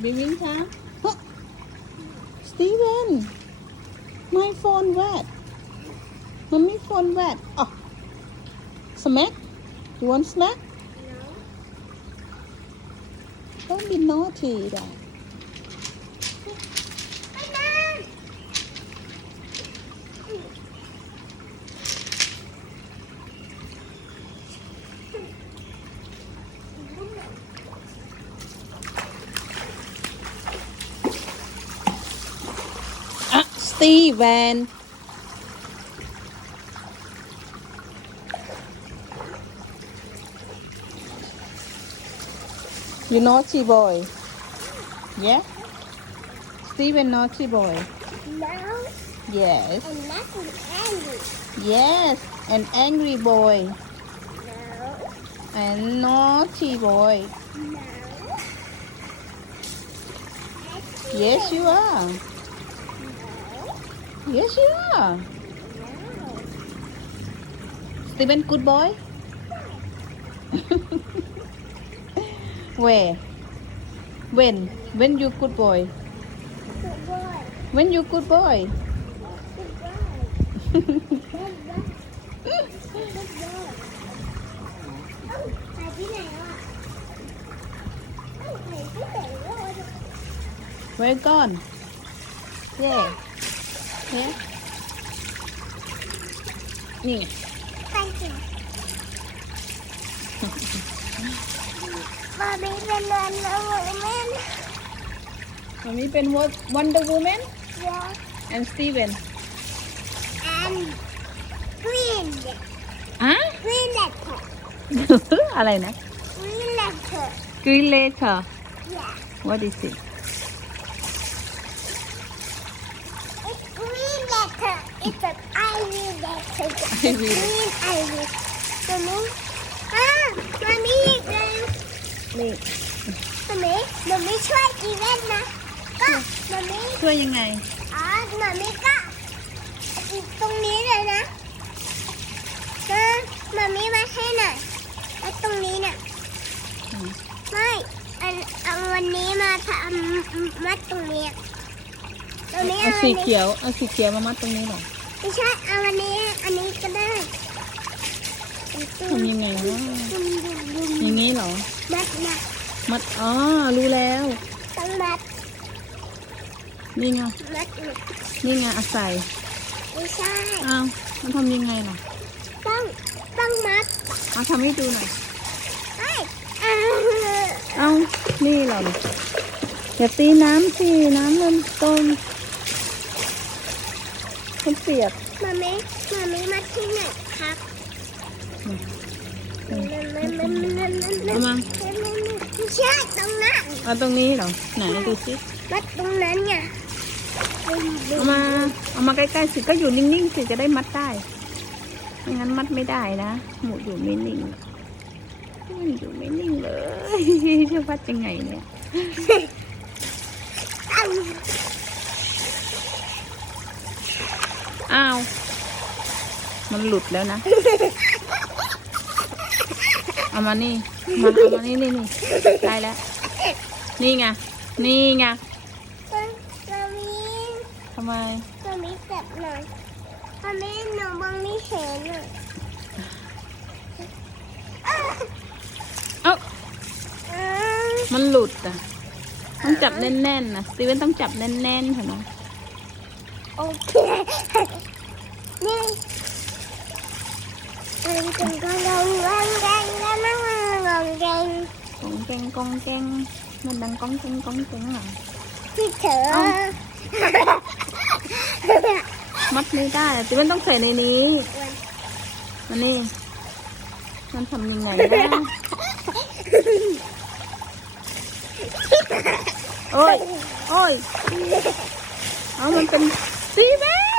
บิวินคะสตีเวน my phone wet มันมีโฟน wet อ๋อ smack you want smack don't be naughty ได้ Steven. You naughty boy. Yeah? Steven naughty boy. No. Yes. And that's an angry. Yes, an angry boy. No. And naughty boy. No. Yes, you are yes you are Steven good boy where when when you good boy Good boy. when you good boy Good boy. Good boy. Good boy. เอ้าหายไปไหนอะเอ้าหายไปไหนแล้วอะ where gone yeah yeah นี่ Thank you. มามีเป็นวันละวันแม่นมันมีเป็น Wo- Wonder Woman ยา and Steven and green อะ green letter อะไรนะ green letter Green Lantern yeah what is it it's green letter it's an ivy letter Ivy. green ivy ตัวนี้อ่ามามีอีกแล้วนี่มามีมามีช่วยอีเวนต์นะ ก็มามีช่วยยังไง อ๋อมามีก็อีกตรงนี้เลยนะนะมามีมาให้หน่อยแล้วตรงนี้น่ะอืมไม่อันเอาวันนี้มาทำมัดตรงนี้อะ ตรงนี้เอาเอาสีวันนี้เขียวเอาสีเขียวมามัดตรงนี้หน่อยไม่ใช่เอาวันนี้อันนี้ก็ได้ทำยังไงวะอย่างนี้เหรอ มัดนะมัดอ๋อรู้แล้วต้องมัดนี่ไงมัดนะนี่ไงอาศัยไม่ใช่อ้าวมันทำยังไงล่ะต้องต้องมัดเอาทำให้ดูหน่อยเฮ้ยอ่าเอานี่เหรออย่าตีน้ำสิน้ำมันต้น มันเปียกมามิมามิมัดที่ไหนครับอืมมันมันมันมันมันเอามาไม่ใช่ตรงนั้นเอาตรงนี้เหรอ ไหนดูสิมัดตรงนั้นไงเอามา เอามาใกล้ๆสิก็อยู่นิ่งๆสิจะได้มัดได้ ไม่งั้นมัดไม่ได้นะ หมูอยู่ไม่นิ่งมันอยู่ไม่นิ่งเลยจะวัดยังไงเนี่ย อ้าว มันหลุดแล้วนะ เอามานี่มาเอามานี่นี่นี่ได้แล้ว นี่ไง นี่ไงมามิทำไมมามิเจ็บหน่อยมามิหนูมองไม่เห็นอะเอ้าอ่ามันหลุดอะ ต้องจับแน่นๆนะสตีเวนต้องจับแน่นๆเห็นไหม โอเคนี่มันเป็นกองกองกองแกงแล้วนั่งกองแกงกองแกงกองแกงมันดังกองแกงกองแกงเหรอที่เธอเอ้ามัดไม่ได้สตีเวนต้องใส่ในนี้มันนี่มันทำยังไงนะโอ้ยโอ้ยเอามันเป็น สตีเวน